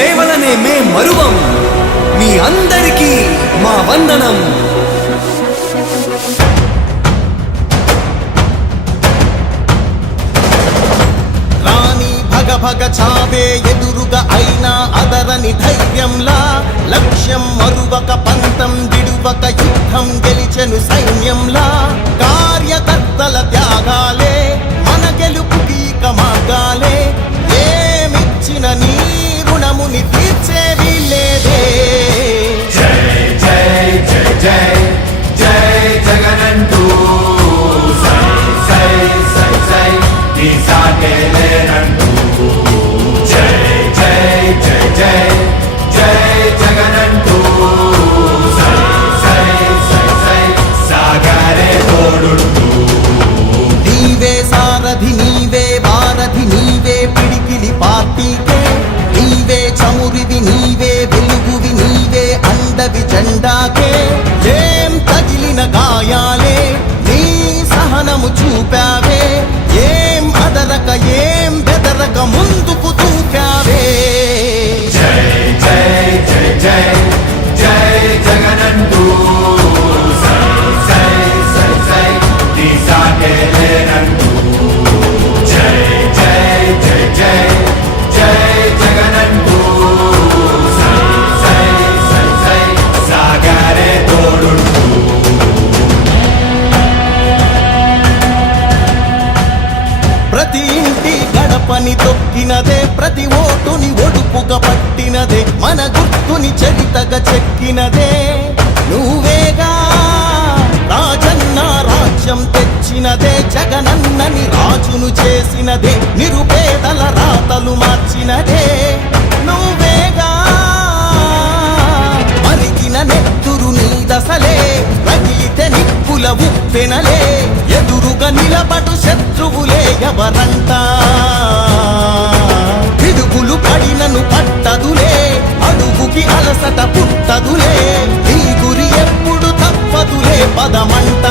సేవలనే మే మరువం. మీ అందరికీ మా వందనం. భగ చావే ఎదురుగా అయినా అదరని ధైర్యంలా, లక్ష్యం మరువక పంతం విడువక యుద్ధం గెలిచెను సైన్యంలా. కార్యకర్తల త్యాగాలే మన గెలుపుకీక మార్గాలే, ఏమిచ్చిన నీ రుణముని తీర్చేది లేదే. జై జై జై జై జై జగనంటూ సై సై సై సై నీ సాటే లేనంటూ. జై జై జై జై జై జగనంటూ సై సై సై సై సాగరే తోడుంటూ. నీవే సారథి నీవే వారధి నీవే పిడికిలి పార్టీకే, నీవే చమురివి నీవే వెలుగువి నీవే అండవి జెండాకే. ఏం తగిలిన గాయాలే నీ సహనము చూపావే, ఏం అదరక ఏం బెదరక ముందుకు దూకావే. జై జై జై జై జై జగనంటూ సై సై సై సై నీ సాటే లేనంటూ. జై జై జై జై జై జగనంటూ సై సై సై సై సాగరే తోడుంటూ. ప్రతి ఇంటి గడపని తొక్కినదే, ప్రతి ఓటుని ఒడుపుగా పట్టినదే, మన గుర్తుని చరితగా చెక్కినదే నువ్వేగా. రాజన్న రాజ్యం తెచ్చినదే, జగనన్నని రాజును చేసినదే, నిరుపేదల రాతలు మార్చినదే నువ్వేగా. మరిగిన నెత్తురు నీ దశలే, రగిలితే నిప్పుల ఉప్పెనలే, ఎదురుగా నిలబడు శత్రువులే ఎవరంట. పిడుగులు పడినను పట్టదులే, అడుగుకి అలసట పుట్టదులే, ఈ గురి ఎప్పుడు తప్పదులే పదమంట.